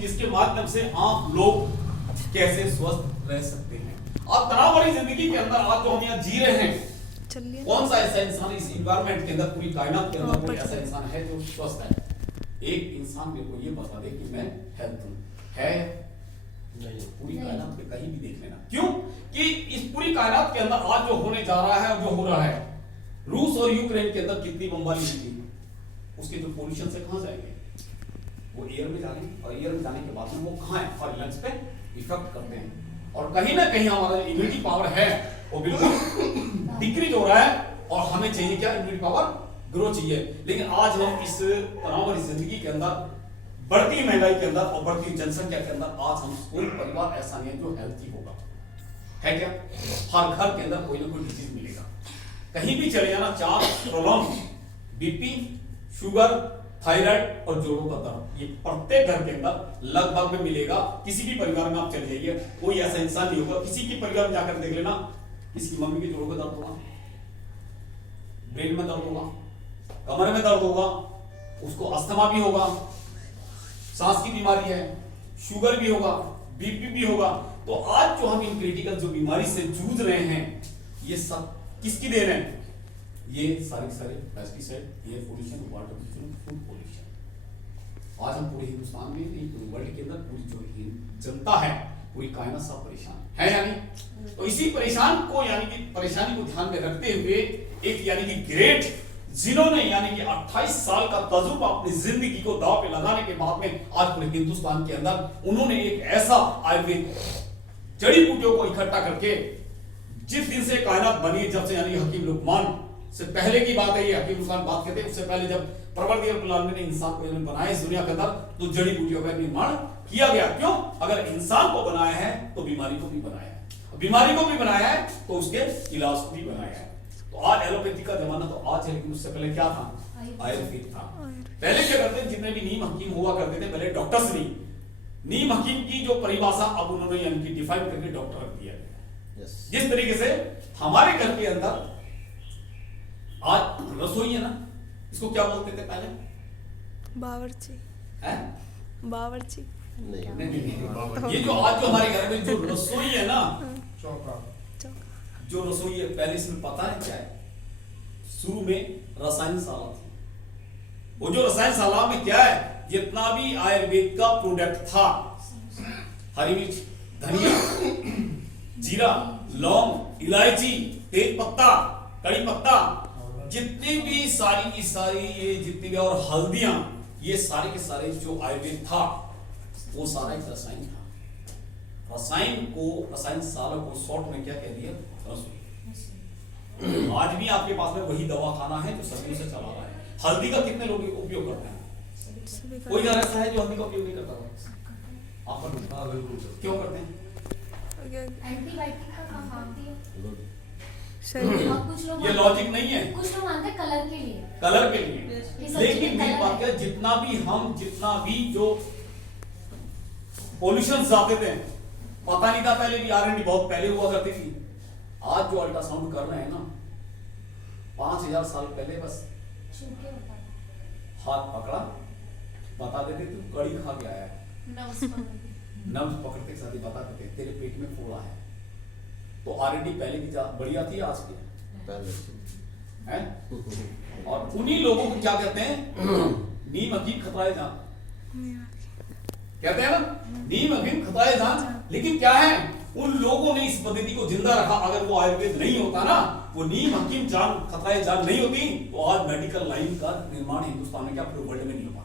जिसके माध्यम से आप लोग कैसे स्वस्थ रह सकते हैं। और तनाव भरी जिंदगी के अंदर आज जो हम यहाँ जी रहे हैं, कौन सा ऐसा इंसान इस इन्वायरमेंट के अंदर, पूरी कायनात के अंदर कोई ऐसा इंसान है जो स्वस्थ है? एक इंसान मेरे को ये बता दे कि मैं हेल्थ हूं, है नहीं? पूरी कायनात में कहीं भी देख लेना। क्यों कि इस पूरी कायनात के अंदर आज जो होने जा रहा है और जो हो रहा है, रूस और यूक्रेन के अंदर कितनी बमबारी हुई, उसके जो पोल्यूशन से कहां जाएंगे, वो एयर में जाने, और एयर में जाने के बाद में वो कहां है, और लंग्स पे इफेक्ट करते हैं, और कहीं ना कहीं हमारा जो इम्यूनिटी पावर है वो बिल्कुल डिक्रीज हो रहा है। और हमें चाहिए क्या? इम्यूनिटी पावर ग्रो चाहिए। लेकिन आज हम इस तनाव भरी जिंदगी के अंदर, बढ़ती महंगाई के अंदर और बढ़ती जनसंख्या के अंदर, आज हम कोई परिवार ऐसा नहीं है जो हेल्थी होगा, है क्या? हर घर के अंदर कोई ना कोई डिजीज मिलेगा। कहीं भी चले जाना, चाप, प्रॉब्लम, बीपी, शुगर, थायराइड और जोड़ों का दर्द, ये प्रत्येक घर के अंदर लगभग में मिलेगा। किसी भी परिवार में आप चले जाइए, कोई ऐसा इंसान नहीं होगा, किसी के परिवार में जाकर देख लेना, किसी की मम्मी के जोड़ों का दर्द होगा, ब्रेन में दर्द होगा, कमर में दर्द होगा, उसको अस्थमा भी होगा, सांस की बीमारी है, शुगर भी होगा, बीपी भी होगा। तो आज जो हम इन क्रिटिकल जो बीमारी से जूझ रहे हैं, ये सब किसकी देन है? ये सारे pesticide, air pollution, water pollution, food pollution. आज हम पूरे हिंदुस्तान में नहीं, पूरे वर्ल्ड के अंदर पूरी जो जनता है, पूरी कायनात सब परेशान है, यानी तो इसी परेशान को, यानी कि परेशानी को ध्यान में रखते हुए एक यानी कि ग्रेट, जिन्होंने यानी कि 28 साल का तजुर्बा अपनी जिंदगी को दांव पे लगाने के बाद में आज पूरे हिंदुस्तान के अंदर उन्होंने एक ऐसा आयुर्वेद जड़ी बूटियों को इकट्ठा करके, जिस दिन से कायनात बनी, जब से यानी हकीम लुकमान से पहले की बात है, ये हकीम लुकमान बात कहते हैं, उससे पहले जब परवरदिगार ने इंसान को बनाया इस दुनिया के अंदर, तो जड़ी बूटियों का निर्माण किया गया। क्यों? अगर इंसान को बनाया है तो बीमारी को भी बनाया है, बीमारी को भी बनाया है तो उसके इलाज को भी बनाया है। तो आज एलोपैथी का जमाना तो आज है, लेकिन उससे पहले क्या था? आयुर्वेद था। पहले क्या करते थे, जितने भी नीम हकीम हुआ करते थे, पहले डॉक्टर्स नहीं, नीम हकीम की जो परिभाषा अब उन्होंने यानी कि डिफाइन करके डॉक्टर रख दिया गया। जिस तरीके से हमारे घर के अंदर आज रसोई है ना, इसको क्या बोलते थे पहले? बावर्ची है? बावर्ची नहीं। ये जो आज जो हमारे घर में जो रसोई है ना, जो रसोई है, पहले इसमें पता है क्या है? शुरू में रसायनशाला थी। वो जो रसायनशाला में क्या है, जितना भी आयुर्वेद का प्रोडक्ट था, हरी मिर्च, धनिया, जीरा, लौंग, इलायची, तेज पत्ता, कड़ी पत्ता, जितनी भी सारी की सारी ये जितनी भी, और हल्दियां, ये सारे के सारे जो आयुर्वेद था, वो सारा एक रसायन था। रसायन को, रसायनशाला को शॉर्ट में क्या कह दिया? रसोई। आज भी आपके पास में वही दवाखाना है जो सदियों से चला रहा है। हल्दी का कितने लोग उपयोग करते हैं? कोई घर ऐसा है जो हल्दी का उपयोग नहीं करता होगा? आप क्यों करते हैं? एंटीबायोटिक का काम करती है। कुछ लोग ये लॉजिक नहीं है। कुछ लोग मानते हैं कलर के लिए, कलर के लिए। लेकिन मेरी बात क्या, जितना भी जो पोल्यूशन आते थे, पता नहीं था पहले भी, R&D बहुत पहले हुआ करती थी। आज जो अल्ट्रासाउंड कर रहे हैं ना, 5000 साल पहले बस हाथ पकड़ा, बता देते तू कड़ी खा के आया है, नब्ज पकड़ते के साथ ही बता देते तेरे पेट में फोड़ा है। तो R&D पहले की बढ़िया थी, आज की है। और उन्हीं लोगों को क्या कहते हैं? नीम हकीम खताए जान, कहते हैं ना, नीम हकीम खताए जान। लेकिन क्या है, उन लोगों ने इस पद्धति को जिंदा रखा। अगर वो आयुर्वेद नहीं होता ना, वो नीम हकीम जान, खताए जान नहीं होती, तो आज मेडिकल लाइन का निर्माण हिंदुस्तान में क्या पूरे वर्ल्ड में नहीं हो पाता।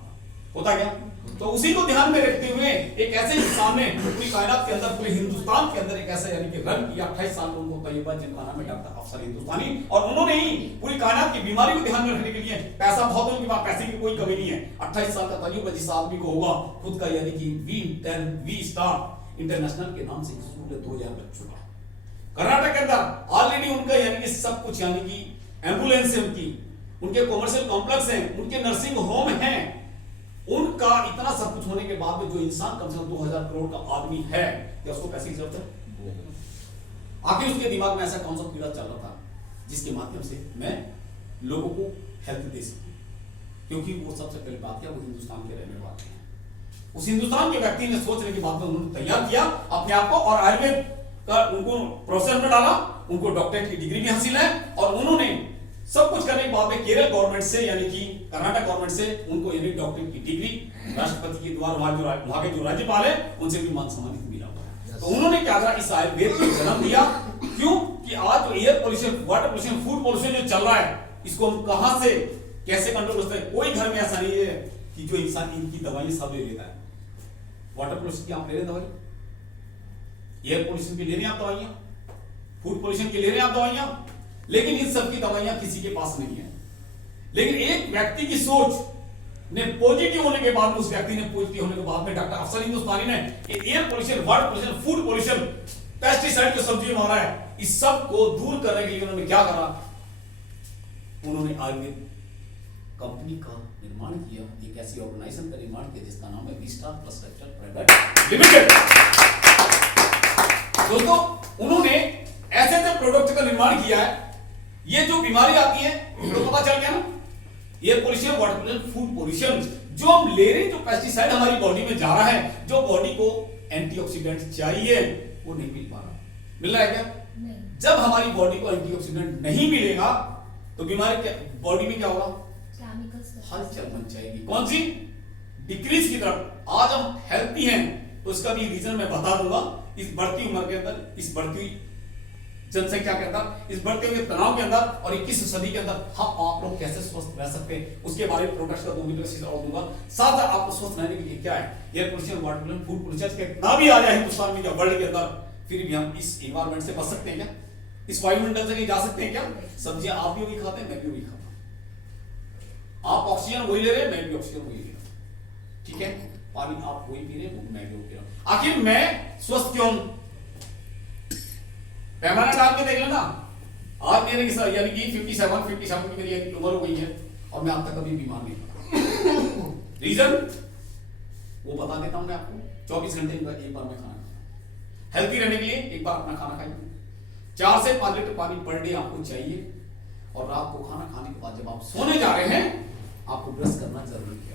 होता क्या? तो उसी को ध्यान में रखते हुए एक ऐसे इंसान ने पूरी कायनात के अंदर, पूरे हिंदुस्तान के अंदर एक ऐसा यानी कि रन किया। 28 साल उनको तजुर्बा, जिनका नाम है डॉक्टर अफसर हिंदुस्तानी। और उन्होंने ही पूरी कायनात की बीमारी को ध्यान में रखने के लिए, पैसा बहुत है उनके पास, पैसे की कोई कमी नहीं है। 28 साल का तजुर्बा जिस आदमी को होगा, खुद का यानी कि वी स्टार इंटरनेशनल के नाम से स्कूल है 2000 बच्चों का कर्नाटक के अंदर। ऑलरेडी उनका यानी कि सब कुछ, यानी कि एम्बुलेंस है उनकी, उनके कॉमर्शियल कॉम्प्लेक्स हैं, उनके नर्सिंग होम हैं, उनका इतना सब कुछ होने के बाद में जो इंसान कम से कम 2000 करोड़ का आदमी है, क्या उसको पैसे की जरूरत है? आखिर उसके दिमाग में ऐसा कौन सा कीड़ा चल रहा था जिसके माध्यम से मैं लोगों को हेल्थ दे सकूं? क्योंकि वो सबसे पहले बात क्या, वो हिंदुस्तान के रहने वाले हैं। उस हिंदुस्तान के व्यक्ति ने सोचने के बाद में उन्होंने तैयार किया अपने आप को और आयुर्वेद का उनको प्रोफेसर में डाला, उनको डॉक्टरेट की डिग्री भी हासिल है और उन्होंने सब कुछ करने के बाद में केरल गवर्नमेंट से यानी कि कर्नाटक गवर्नमेंट से उनको यानी डॉक्टरेट की डिग्री राष्ट्रपति के द्वारा वहां के जो राज्यपाल है उनसे भी मान सम्मानित मिला हुआ। तो उन्होंने क्या करा, इस आयुर्वेद को जन्म दिया। क्यों कि आज जो air pollution, water pollution, food pollution जो चल रहा है, इसको हम कहां से कैसे कंट्रोल कर सकते हैं। कोई घर में ऐसा नहीं है कि जो इंसान इनकी दवाई सब ले लेता है। वाटर पोल्यूशन की आप ले रहे हैं दवाई, एयर पोल्यूशन की ले रहे हैं आप दवाइयां, फूड पोल्यूशन की ले रहे हैं आप दवाइयां, लेकिन इन सब की दवाइयां किसी के पास नहीं है। लेकिन एक व्यक्ति की सोच ने पॉजिटिव होने के बाद, उस व्यक्ति ने पॉजिटिव होने के बाद में डॉक्टर अफसर हिंदुस्तानी ने air pollution, water pollution, food pollution, pesticide जो सब्जी में मारा है, इस सब को दूर करने के लिए उन्होंने क्या करा, उन्होंने आयुर्वेद कंपनी का निर्माण किया, एक ऐसी ऑर्गेनाइजेशन का निर्माण किया जिसका नाम है V star infrastructure private limited. दोस्तों उन्होंने ऐसे ऐसे प्रोडक्ट का निर्माण किया है, ये जो बीमारी आती है तो पता चल गया ना, air pollution, water pollution, food pollution, जो हम ले रहे हैं, जो पेस्टिसाइड हमारी बॉडी में जा रहा है, जो बॉडी को एंटीऑक्सीडेंट चाहिए वो नहीं मिल पा रहा। मिल रहा है क्या? नहीं। जब हमारी बॉडी को एंटीऑक्सीडेंट नहीं मिलेगा तो बीमारी क्या, बॉडी में क्या होगा, हलचल मच जाएगी। कौन सी? डिक्रीज की तरफ। आज हम हेल्थी हैं तो इसका भी रीजन मैं बता दूंगा। इस बढ़ती उम्र के अंदर, इस बढ़ती जनसंख्या के अंदर, इस बढ़ते हुए तनाव के अंदर और 21वीं सदी के अंदर हम आप लोग कैसे स्वस्थ रह सकते हैं, उसके बारे में प्रोडक्ट्स का 2 मीटर और दूंगा। साथ साथ आपको स्वस्थ रहने के लिए क्या है, air pollution, water pollution, food pollution कितना भी आ जाए हिंदुस्तान में या वर्ल्ड के अंदर, फिर भी हम इस एनवायरनमेंट से बच सकते हैं क्या? इस वायुमंडल से नहीं जा सकते हैं क्या? सब्जियां आप भी वही खाते हैं, मैं भी वही खाता हूं। आप ऑक्सीजन वही ले रहे हैं, मैं भी ऑक्सीजन वही ले रहा हूं, ठीक है? पानी आप वही पी रहे हैं, मैं भी वही पी रहा हूं। आखिर मैं स्वस्थ क्यों? पैमाना डाल के देख लेना। आज मेरे यानी कि 57 की मेरी उम्र हो गई है और मैं अब तक कभी बीमार नहीं पड़ा। रीजन वो बता देता हूं मैं आपको। 24 घंटे में एक बार मैं खाना खाता हूं। हेल्थी रहने के लिए एक बार अपना खाना खाइए। 4 से 5 लीटर पानी पर डे आपको चाहिए और रात को खाना खाने के बाद जब आप सोने जा रहे हैं आपको ब्रश करना जरूरी है।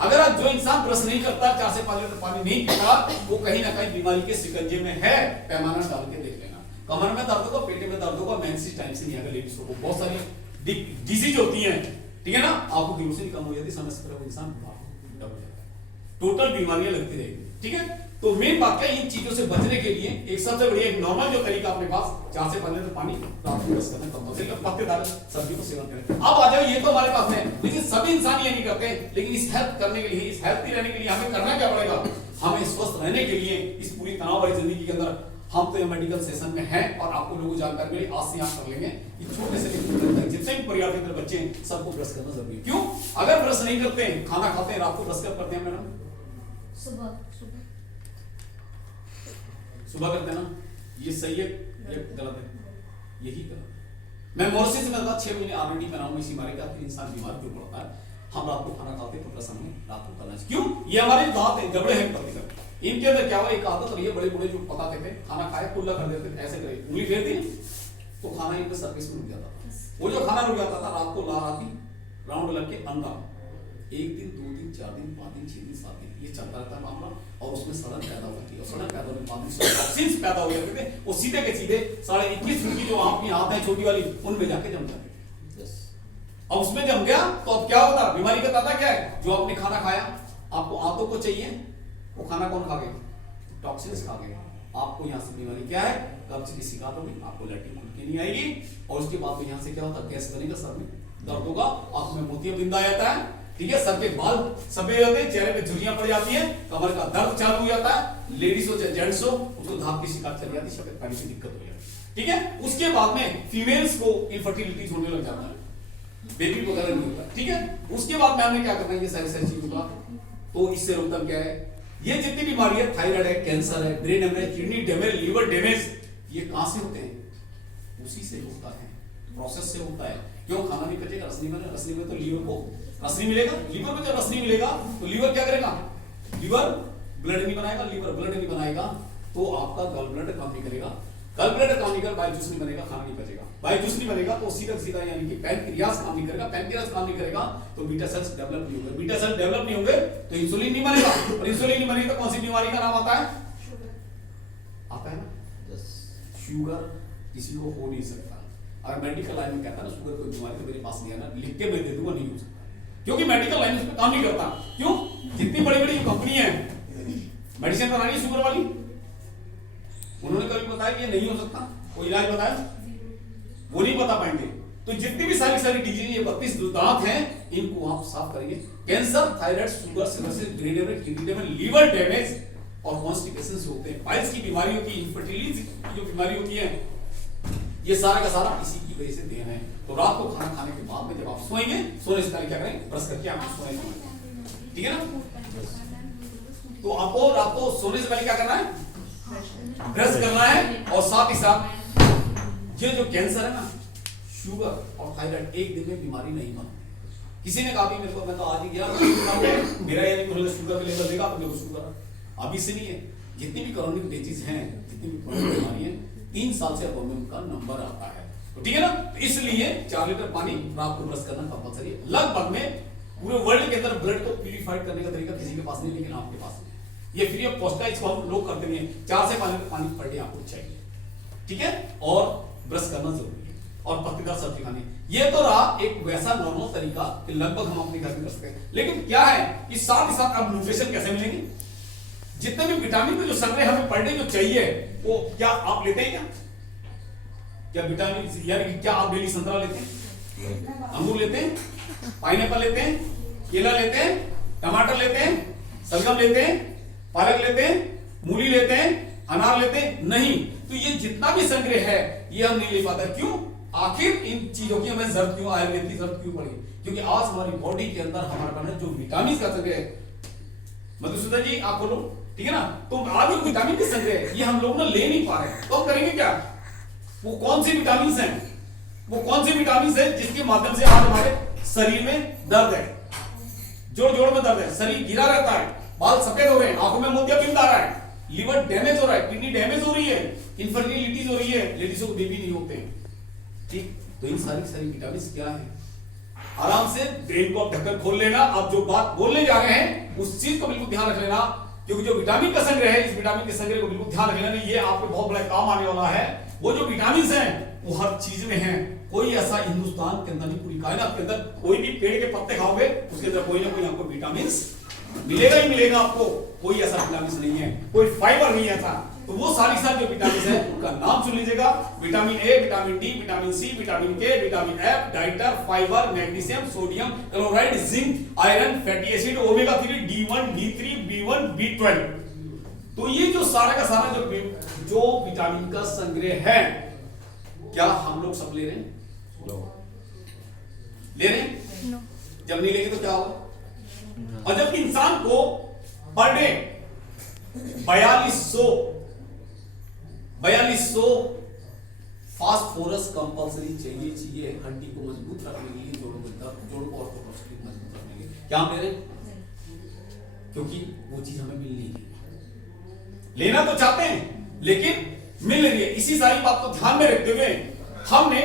अगर आप जो इंसान ब्रश नहीं करता, 4 से 5 लीटर पानी नहीं पीता, वो कहीं ना कहीं बीमारी के शिकंजे में है। पैमाना डाल के देख लेना। कमर में दर्द होगा, पेट में दर्द होगा, मेंसेस टाइम से नहीं आएगा, लेडीज को बहुत सारी डिजीज होती हैं, ठीक है ना? आपको ग्लूकोज कम हो जाती है, समय से पहले वो इंसान डब हो जाता है, टोटल बीमारियां लगती रहेगी, ठीक है? तो मेन बात क्या, इन चीजों से बचने के लिए एक सबसे बढ़िया एक नॉर्मल जो तरीका अपने पास, 4 से 5 लीटर पानी रात को ब्रश करना कंपल्सरी, पत्तेदार सब्जी को सेवन करें। अब आ जाओ, ये तो हमारे पास है, लेकिन सभी इंसान ये नहीं करते। लेकिन इस हेल्थ करने के लिए, इस हेल्थी रहने के लिए हमें करना क्या पड़ेगा? हमें स्वस्थ रहने के लिए इस पूरी तनाव भरी जिंदगी के अंदर हम तो ये मेडिकल सेशन में हैं और आपको लोगों को जानकारी मिली, आज से आप कर लेंगे कि छोटे से लेकर जितने भी परिवार के अंदर बच्चे हैं सबको ब्रश करना जरूरी है। क्यों? अगर ब्रश नहीं करते हैं, खाना खाते हैं, रात को ब्रश कब करते हैं मैडम? सुबह करते हैं ना? ये सही है या गलत है? यही गलत है। मैं मॉरिशस में था 6 महीने ऑलरेडी बना हूं इसी बारे का, फिर इंसान बीमार क्यों पड़ता है? हम रात को खाना खाते हैं तो ब्रश हमें रात को करना चाहिए। क्यों? ये हमारे दांत है, जबड़े हैं प्रतिकर। इनके अंदर क्या हुआ, एक आदत रही है, बड़े बूढ़े जो पकाते थे, खाना खाए कुल्ला कर देते थे, ऐसे करे, उंगली फेर दी तो खाना इनके सर्विस में रुक जाता था। वो जो खाना रुक जाता था, रात को लार आती, राउंड लग के अंदर 1 दिन 2 दिन 4 दिन 5 दिन 6 दिन 7 दिन ये चलता रहता है मामला, और उसमें सड़न पैदा होती है, और सड़न पैदा होने के बाद टॉक्सिन्स पैदा हो जाते थे, वो सीधे के सीधे 21.5 फुट की जो अपनी हाथ है छोटी वाली, उनमें जाके जम जाते थे। अब उसमें जम गया तो अब क्या होता? बीमारी का ताता क्या है? जो आपने खाना खाया, आपको आंतों को चाहिए, वो खाना कौन खा गया? टॉक्सिन्स खा गए। आपको यहाँ से बीमारी क्या है? कब्ज की शिकायत होगी, आपको लैट्रिन खुद नहीं आएगी, और उसके बाद तो यहाँ से क्या होता है? गैस बनेगा, सर में दर्द होगा, आंख में मोतिया बिंद आ जाता है, ठीक है? सर के बाल सफेद होते हैं, चेहरे पे झुर्रियां पड़ जाती है, कमर का दर्द चालू हो जाता है, लेडीज हो चाहे जेंट्स हो, उसको धाप की शिकायत चली जाती है, सफेद पानी की दिक्कत हो जाती है, ठीक है? उसके बाद में फीमेल्स को इनफर्टिलिटी होने लग जाता है, बेबी वगैरह नहीं होता, ठीक है? उसके बाद में हमें क्या करना है? ये सारी चीजों का तो इससे रोकथाम क्या है? ये जितनी बीमारी है, थायराइड है, कैंसर है, brain haemorrhage, kidney damage, liver damage, ये कहां से होते हैं? उसी से होता है, प्रोसेस से होता है। क्यों? खाना नहीं पचेगा, रस नहीं बनेगा, रस नहीं बने तो लीवर को रस नहीं मिलेगा, लीवर को जब रस नहीं मिलेगा तो लीवर क्या करेगा? लीवर ब्लड नहीं बनाएगा, लीवर ब्लड नहीं बनाएगा तो आपका गॉल ब्लड काम नहीं करेगा, कैलकुलेटर काम नहीं कर, बायजूस नहीं बनेगा, खाना नहीं पचेगा। बायजूस नहीं बनेगा तो सीधा सीधा यानी कि पैनक्रियास काम नहीं करेगा, पैनक्रियास काम नहीं करेगा तो बीटा सेल्स डेवलप नहीं होंगे, बीटा सेल्स डेवलप नहीं होंगे तो इंसुलिन नहीं बनेगा, और इंसुलिन नहीं बनेगा तो कौन सी बीमारी का नाम आता है? आता है ना, शुगर किसी को हो नहीं सकता। अगर मेडिकल लाइन में कहता ना शुगर कोई बीमारी तो मेरे पास नहीं आना, लिख के मैं दे दूंगा, नहीं हो सकता, क्योंकि मेडिकल लाइन उस पर काम नहीं करता। क्यों? जितनी बड़ी बड़ी कंपनी है मेडिसिन बनानी है शुगर वाली, उन्होंने कभी बताया कि ये नहीं हो सकता, कोई इलाज बताया? वो नहीं बता पाएंगे। तो जितनी भी सारी डिजीज, ये 32 दांत हैं, इनको आप साफ करेंगे। Cancer, thyroid, sugar, cirrhosis, brain damage, kidney damage, liver damage और कॉन्स्टिपेशन से होते हैं। पाइल्स की बीमारियों की, इनफर्टिलिटी की जो बीमारी होती है, ये सारा का सारा इसी की वजह से देन है। तो रात को खाना खाने के बाद में जब आप सोएंगे, सोने से पहले क्या करें? ब्रश करके आप सोएंगे, ठीक है ना? तो आपको रात को सोने से पहले क्या करना है? ब्रश करना है। और साथ ही साथ ये जो कैंसर है ना, शुगर और थायराइड एक दिन में बीमारी नहीं बनती। किसी ने कहा भी मेरे को, मैं तो आज ही गया मेरा यानी कि शुगर का लेवल देखा तो मेरे को शुगर अभी से नहीं है। जितनी भी क्रॉनिक डिजीज हैं, जितनी भी क्रॉनिक बीमारी है, 3 साल से अब उनका नंबर आता है, तो ठीक है ना? तो इसलिए 4 लीटर पानी रात को ब्रश करना कंपलसरी है। लगभग में पूरे वर्ल्ड के अंदर ब्लड को प्यूरिफाइड करने का तरीका किसी के पास नहीं, लेकिन आपके पास है। ये फ्री ऑफ कॉस्ट है, इसको हम लोग करते हैं। 4 से 5 लीटर पानी पर डे आपको चाहिए, ठीक है? और ब्रश करना जरूरी है, और पत्तेदार सब्जी खानी। ये तो रहा एक वैसा नॉर्मल तरीका कि लगभग हम अपने घर में कर सकते हैं। लेकिन क्या है कि साथ ही साथ अब न्यूट्रिशन कैसे मिलेंगे? जितने भी विटामिन के जो संग्रह हमें पर डे जो चाहिए, वो क्या आप लेते हैं? क्या विटामिन यानी कि क्या आप डेली संतरा लेते हैं, अंगूर लेते हैं, पाइनएप्पल लेते हैं, केला लेते हैं, टमाटर लेते हैं, सलगम लेते हैं, पालक लेते हैं, मूली लेते हैं, अनार लेते हैं? नहीं। तो ये जितना भी संग्रह है ये हम नहीं ले पाते। क्यों? आखिर इन चीजों की हमें जरूरत क्यों, आयुर्वेद की जरूरत क्यों पड़ी? क्योंकि आज हमारी बॉडी के अंदर हमारे पास जो विटामिन का संग्रह है, मधुसूदन जी आप बोलो, ठीक है ना? तो आज जो विटामिन के संग्रह है ये हम लोग ना ले नहीं पा रहे, तो हम करेंगे क्या? वो कौन सी विटामिन हैं? वो कौन सी विटामिन है जिसके माध्यम से आज हमारे शरीर में दर्द है, जोड़ जोड़ में दर्द है, शरीर गिरा रहता है, बाल सफेद हो रहे हैं, आंखों में मोतियाबिंद आ रहा है, लीवर डैमेज हो रहा है, किडनी डैमेज हो रही है, इनफर्टिलिटीज हो रही है, लेडीजों को बेबी नहीं होते, ठीक? तो इन सारी विटामिन क्या है? आराम से ब्रेन को आप ढक्कन खोल लेना, आप जो बात बोलने जा रहे हैं उस चीज को बिल्कुल ध्यान रख लेना, क्योंकि जो विटामिन का संग्रह है, इस विटामिन के संग्रह को बिल्कुल ध्यान रख लेना, ये आपको बहुत बड़ा काम आने वाला है। वो जो विटामिन हैं वो हर चीज में हैं। कोई ऐसा हिंदुस्तान के अंदर नहीं, पूरी कायनात के अंदर कोई भी पेड़ के पत्ते खाओगे उसके अंदर कोई ना कोई आपको विटामिन मिलेगा ही मिलेगा। आपको कोई ऐसा विटामिन नहीं है, कोई फाइबर नहीं ऐसा। तो वो सारी जो विटामिन है उनका नाम सुन लीजिएगा। Vitamin A, vitamin D, vitamin C, vitamin K, vitamin F, dietary, fibre, magnesium, sodium, chloride, zinc, iron, fatty acid, omega 3, D1, D3, B1, B12। तो ये जो सारा का सारा जो विटामिन का संग्रह है, क्या हम लोग सब ले रहे हैं? ले रहे हैं? नो। जब नहीं लेंगे तो क्या होगा? और जब इंसान को पर डे 4200 फास्फोरस कंपल्सरी चाहिए हड्डी को मजबूत रखने के लिए, जोड़ों को मजबूत रखने के लिए। क्या हम ले रहे हैं? क्योंकि वो चीज हमें मिल नहीं रही, लेना तो चाहते हैं लेकिन मिल रही है। इसी सारी बात को ध्यान में रखते हुए हमने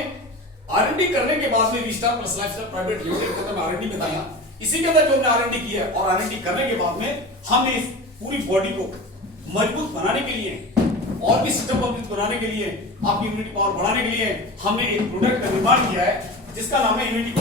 R&D करने के बाद में V star plus lifestyle private limited के अंदर R&D बताया। इसी के अंदर जो हमने R&D किया है, और R&D करने के बाद में हमने इस पूरी बॉडी को मजबूत बनाने के लिए और भी सिस्टम को मजबूत बनाने के लिए, आपकी इम्यूनिटी पावर बढ़ाने के लिए हमने एक प्रोडक्ट का निर्माण किया है जिसका नाम है इम्यूनिटी।